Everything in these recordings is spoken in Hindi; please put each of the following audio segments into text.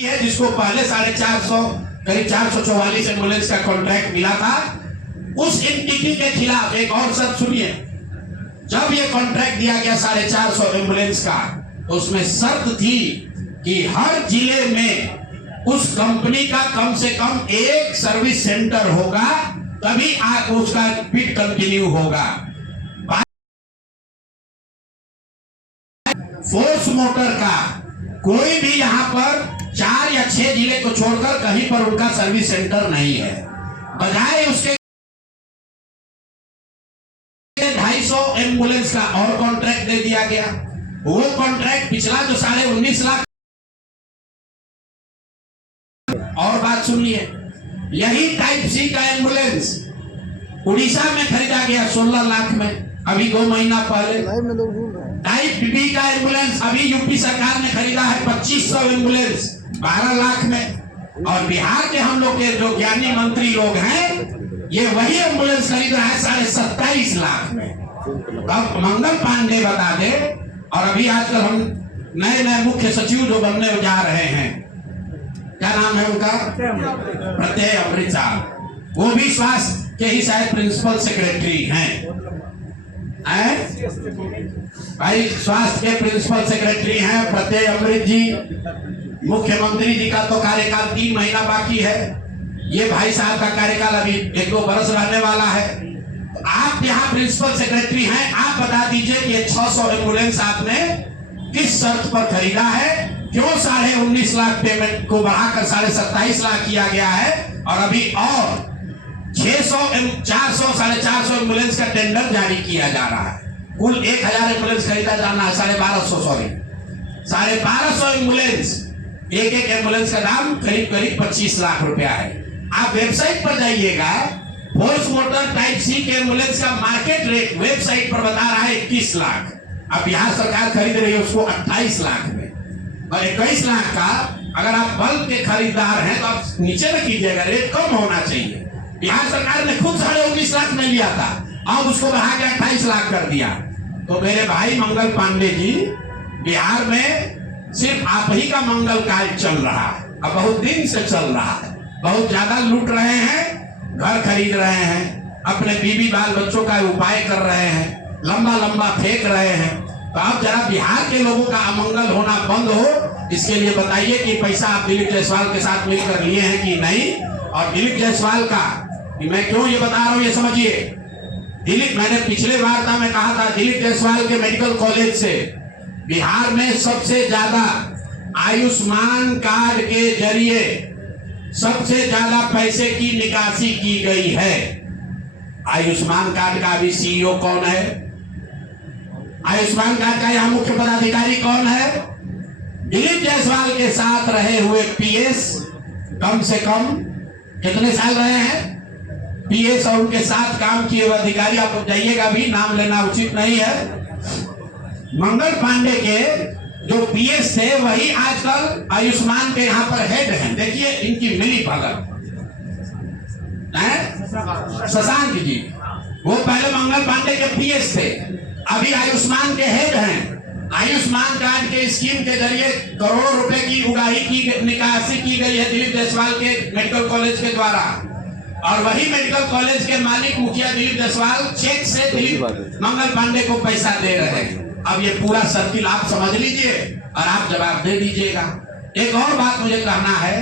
है जिसको पहले 450 करीब 444 एम्बुलेंस का कॉन्ट्रैक्ट मिला था, उस एंटिटी के खिलाफ एक और शर्त सुनिए। जब ये कॉन्ट्रैक्ट दिया गया 450 एम्बुलेंस का, तो उसमें शर्त थी कि हर जिले में उस कंपनी का कम से कम एक सर्विस सेंटर होगा, तभी उसका बिड कंटिन्यू होगा। फोर्स मोटर का कोई भी यहाँ पर 4 या 6 जिले को छोड़कर कहीं पर उनका सर्विस सेंटर नहीं है। बजाय उसके 250 एम्बुलेंस का और कॉन्ट्रैक्ट दे दिया गया। वो कॉन्ट्रैक्ट पिछला जो 19.5 लाख, और बात सुनिए, यही टाइप सी का एम्बुलेंस उड़ीसा में खरीदा गया 16 लाख में, अभी 2 महीना पहले। टाइप बी का एम्बुलेंस अभी यूपी सरकार ने खरीदा है 2500 एम्बुलेंस 12 लाख में। और बिहार के हम लोग के जो ज्ञानी मंत्री लोग हैं, ये वही एम्बुलेंस खरीद रहा है 27.5 लाख में। अब मंगल पांडे बता दे, और अभी आजकल हम नए मुख्य सचिव जो बनने जा रहे हैं, क्या नाम है उनका, प्रत्यय अमृत साहब, वो भी स्वास्थ्य के ही शायद प्रिंसिपल सेक्रेटरी हैं। भाई स्वास्थ्य के प्रिंसिपल सेक्रेटरी हैं प्रत्यय अमृत जी। मुख्यमंत्री जी का तो कार्यकाल 3 महीना बाकी है, ये भाई साहब का कार्यकाल अभी 1-2 बरस रहने वाला है। तो आप यहाँ प्रिंसिपल सेक्रेटरी हैं, आप बता दीजिए कि 600 एम्बुलेंस आपने किस शर्त पर खरीदा है, क्यों 19.5 लाख पेमेंट को बढ़ाकर 27.5 लाख किया गया है, और अभी और 600 400 450 एम्बुलेंस का टेंडर जारी किया जा रहा है। कुल 1000 एम्बुलेंस खरीदा जाना है, 1250 एम्बुलेंस, एक एम्बुलेंस का दाम करीब 25 लाख रुपया है। आप वेबसाइट पर जाइएगा, फोर्स मोटर टाइप सी के एम्बुलेंस का मार्केट रेट वेबसाइट पर बता रहा है 21 लाख। अब बिहार सरकार खरीद रही है उसको 28 लाख में, और 21 लाख का अगर आप बल्क के खरीदार हैं तो आप नीचे में कीजिएगा, रेट कम होना चाहिए। बिहार सरकार ने खुद 19.5 लाख में लिया था, अब उसको बढ़ा के 28 लाख कर दिया। तो मेरे भाई मंगल पांडे जी, बिहार में सिर्फ आप ही का मंगल कार्य चल रहा है, अब बहुत दिन से चल रहा है। बहुत ज्यादा लूट रहे हैं, घर खरीद रहे हैं, अपने बीवी बाल बच्चों का उपाय कर रहे हैं, लंबा फेंक रहे हैं। तो आप जरा बिहार के लोगों का अमंगल होना बंद हो, इसके लिए बताइए कि पैसा आप दिलीप जायसवाल के साथ मिलकर लिए हैं कि नहीं। और दिलीप जायसवाल का मैं क्यों ये बता रहा हूं ये समझिए। दिलीप, मैंने पिछले वार्ता में कहा था, दिलीप जायसवाल के मेडिकल कॉलेज से बिहार में सबसे ज्यादा आयुष्मान कार्ड के जरिए सबसे ज्यादा पैसे की निकासी की गई है। आयुष्मान कार्ड का अभी सीईओ कौन है, आयुष्मान कार्ड का यहाँ मुख्य पदाधिकारी कौन है? दिलीप जायसवाल के साथ रहे हुए पीएस, कम से कम कितने साल रहे हैं पीएस, और उनके साथ काम किए हुए अधिकारी, आप जाइएगा, भी नाम लेना उचित नहीं है। मंगल पांडे के जो पीएस थे वही आजकल आयुष्मान के यहाँ पर हेड हैं। देखिए इनकी मिली भगत, शशांक जी, वो पहले मंगल पांडे के पीएस थे, अभी आयुष्मान के हेड हैं। आयुष्मान कार्ड के स्कीम के जरिए करोड़ों रुपए की उगाही की निकासी की गई है दिलीप जायसवाल के मेडिकल कॉलेज के द्वारा, और वही मेडिकल कॉलेज के मालिक मुखिया दिलीप जायसवाल चेक से दिलीप मंगल पांडे को पैसा दे रहे हैं। अब ये पूरा सर्किल आप समझ लीजिए और आप जवाब दे दीजिएगा। एक और बात मुझे कहना है,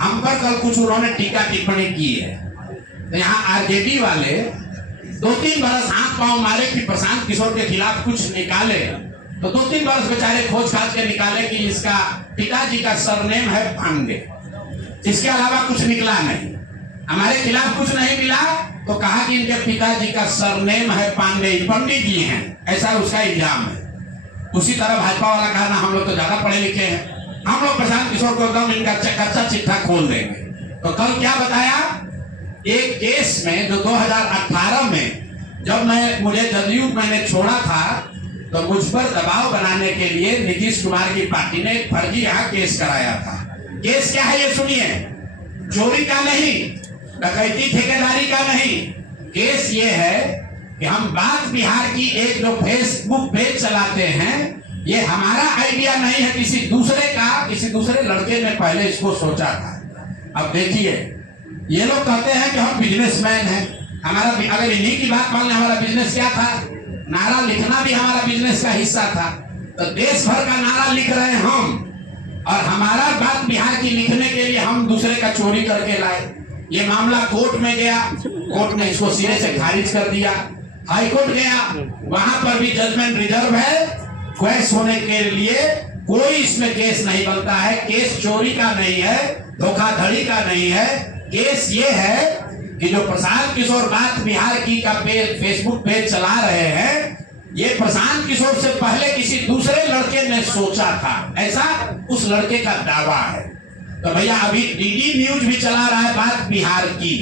हम पर कल कुछ उन्होंने टीका टिप्पणी की है, तो यहाँ आरजेडी वाले 2-3 बरस हाथ पांव मारे कि प्रशांत किशोर के खिलाफ कुछ निकाले, तो 2-3 बरस बेचारे खोज खाज के निकाले कि इसका पिताजी का सरनेम है पांडे, इसके अलावा कुछ निकला नहीं, हमारे खिलाफ कुछ नहीं मिला, तो कहा कि इनके पिताजी का सरनेम है पांडे, पंडित जी हैं, ऐसा उसका इल्जाम है। उसी तरह भाजपा वाला कहा ना हम लोग तो ज्यादा पढ़े लिखे हैं, हम लोग प्रशांत किशोर को एकदम इनका कच्चा चिट्ठा खोल देंगे। तो कल क्या बताया, एक केस में जो 2018 में जब मुझे जदयू मैंने छोड़ा था, तो मुझ पर दबाव बनाने के लिए नीतीश कुमार की पार्टी ने एक फर्जी यहाँ केस कराया था। केस क्या है ये सुनिए, चोरी का नहीं, डकैती ठेकेदारी का नहीं, केस ये है कि हम बात बिहार की एक जो फेसबुक पेज चलाते हैं ये हमारा आइडिया नहीं है, किसी दूसरे लड़के ने पहले इसको सोचा था। अब देखिए, ये लोग कहते हैं कि हम बिजनेसमैन हैं, हमारा अगर इन्हीं की बात मान लें, हमारा बिजनेस क्या था, नारा लिखना भी हमारा बिजनेस का हिस्सा था। तो देश भर का नारा लिख रहे हैं हम, और हमारा बात बिहार की लिखने के लिए हम दूसरे का चोरी करके लाए। ये मामला कोर्ट में गया, कोर्ट ने इसको सिरे से खारिज कर दिया। हाई कोर्ट गया, वहां पर भी जजमेंट रिजर्व है, क्वेश होने के लिए कोई इसमें केस नहीं बनता है। केस चोरी का नहीं है, धोखाधड़ी का नहीं है, केस ये है कि जो प्रशांत किशोर बात बिहार की का फेसबुक पेज चला रहे हैं, ये प्रशांत किशोर से पहले किसी दूसरे लड़के ने सोचा था, ऐसा उस लड़के का दावा है। तो भैया अभी डीडी न्यूज भी चला रहा है बात बिहार की,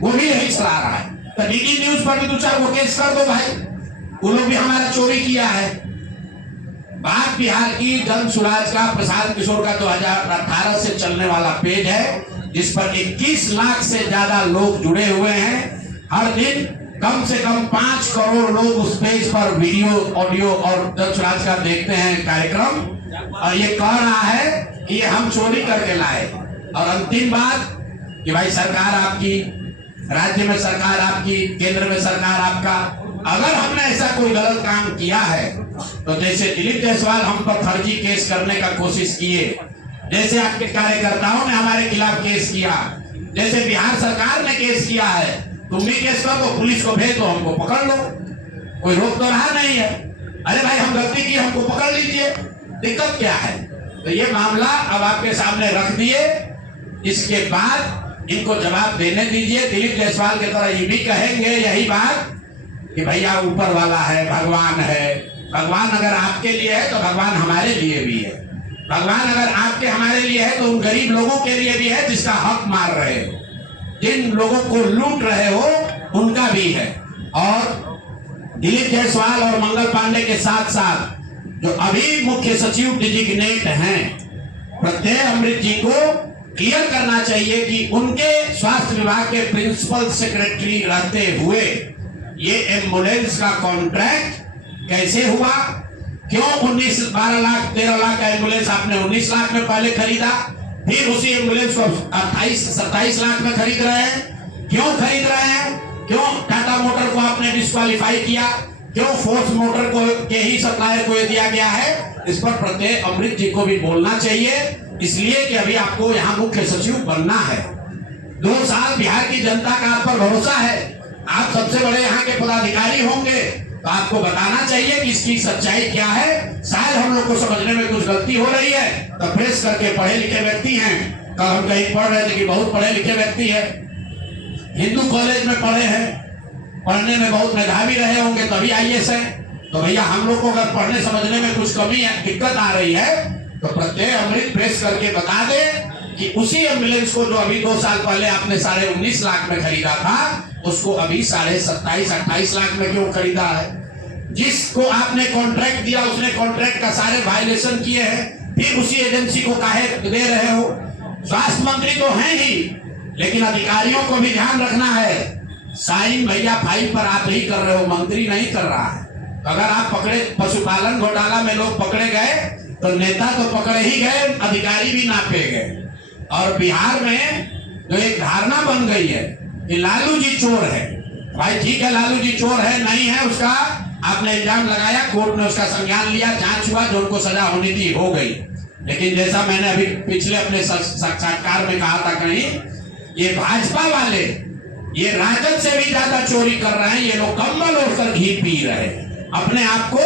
वो भी यही चला रहा है। तो डीडी न्यूज पर भी 2-4 वो केस कर दो भाई, वो लोग भी हमारा चोरी किया है। बात बिहार की जन सुराज का प्रशांत किशोर का 2018 से चलने वाला पेज है, जिस पर 21 लाख से ज्यादा लोग जुड़े हुए हैं। हर दिन कम से कम 5 करोड़ लोग उस पेज पर वीडियो, ऑडियो और जन सुराज का देखते हैं कार्यक्रम, और ये कह रहा है कि ये हम चोरी करके लाए। और अंतिम बात कि भाई सरकार आपकी, राज्य में सरकार आपकी, केंद्र में सरकार आपका, अगर हमने ऐसा कोई गलत काम किया है तो जैसे दिलीप जायसवाल हम पर फर्जी केस करने का कोशिश किए, जैसे आपके कार्यकर्ताओं ने हमारे खिलाफ केस किया, जैसे बिहार सरकार ने केस किया है, तुम भी केस कर दो, पुलिस को भेज दो, हमको पकड़ लो, कोई रोक तो रहा नहीं है। अरे भाई हम गलती की, हमको पकड़ लीजिए, दिक्कत क्या है। तो ये मामला अब आपके सामने रख दिए, इसके बाद इनको जवाब देने दीजिए। दिलीप जायसवाल की तरह ये भी कहेंगे यही बात कि भैया ऊपर वाला है, भगवान है। भगवान अगर आपके लिए है तो भगवान हमारे लिए भी है। भगवान अगर आपके हमारे लिए है तो उन गरीब लोगों के लिए भी है जिसका हक मार रहे हो, जिन लोगों को लूट रहे हो उनका भी है। और दिलीप जायसवाल और मंगल पांडे के साथ साथ जो अभी मुख्य सचिव डिजिग्नेट हैं, प्रत्यय अमृत जी को क्लियर करना चाहिए कि उनके स्वास्थ्य विभाग के प्रिंसिपल सेक्रेटरी रहते हुए ये एम्बुलेंस का कॉन्ट्रैक्ट कैसे हुआ, क्यों 12 लाख 13 लाख का एम्बुलेंस आपने 19 लाख में पहले खरीदा, फिर उसी एम्बुलेंस को 28-27 लाख में खरीद रहे हैं, क्यों खरीद रहे हैं, क्यों टाटा मोटर को आपने डिस्क्वालीफाई किया, क्यों फोर्स मोटर को के ही सप्लायर को दिया गया है। इस पर प्रत्यय अमृत जी को भी बोलना चाहिए, इसलिए कि अभी आपको यहाँ मुख्य सचिव बनना है। 2 साल बिहार की जनता का आप पर भरोसा है, आप सबसे बड़े यहाँ के पदाधिकारी होंगे, तो आपको बताना चाहिए कि इसकी सच्चाई क्या है। शायद हम लोग को समझने में कुछ गलती हो रही है, तो प्रेस करके पढ़े लिखे व्यक्ति हैं, कल हम कहीं पढ़ रहे थे कि बहुत पढ़े लिखे व्यक्ति है, हिंदू कॉलेज में पढ़े हैं, पढ़ने में बहुत मेधावी रहे होंगे तभी IAS है। तो भैया हम लोग को अगर पढ़ने समझने में कुछ कमी है, दिक्कत आ रही है, तो प्रत्यय अमृत प्रेस करके बता दे कि उसी एम्बुलेंस को जो अभी 2 साल पहले आपने 19.5 लाख में खरीदा था, उसको अभी 27-28 लाख में क्यों खरीदा है। जिसको आपने कॉन्ट्रैक्ट दिया उसने कॉन्ट्रैक्ट का सारे वायलेशन किए हैं, फिर उसी एजेंसी को काहे दे रहे हो। स्वास्थ्य मंत्री तो हैं ही, लेकिन अधिकारियों को भी ध्यान रखना है। साइन भैया फाइल पर आप ही कर रहे हो, मंत्री नहीं कर रहा है। अगर आप पकड़े, पशुपालन घोटाला में लोग पकड़े गए तो नेता तो पकड़े ही गए, अधिकारी भी नापे गए। और बिहार में जो एक धारणा बन गई है कि लालू जी चोर है, भाई ठीक है लालू जी चोर है, नहीं है, उसका आपने इल्जाम लगाया, कोर्ट ने उसका संज्ञान लिया, जांच हुआ, जो उनको सजा होनी थी हो गई। लेकिन जैसा मैंने अभी पिछले अपने साक्षात्कार में कहा था कहीं, ये भाजपा वाले ये राजद से भी ज्यादा चोरी कर रहे हैं। ये लोग कम्बल ओढ़कर घी पी रहे हैं, अपने आप को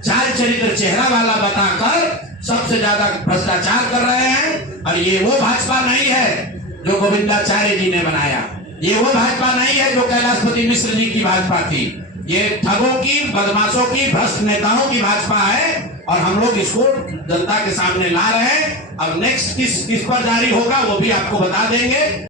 चाल चरित्र चेहरा वाला बताकर सबसे ज्यादा भ्रष्टाचार कर रहे हैं। और ये वो भाजपा नहीं है जो गोविंदाचार्य जी ने बनाया, ये वो भाजपा नहीं है जो कैलाशपति मिश्र जी की भाजपा थी। ये ठगों की, बदमाशों की, भ्रष्ट नेताओं की भाजपा है, और हम लोग इसको जनता के सामने ला रहे हैं। अब नेक्स्ट किस पर जारी होगा वो भी आपको बता देंगे।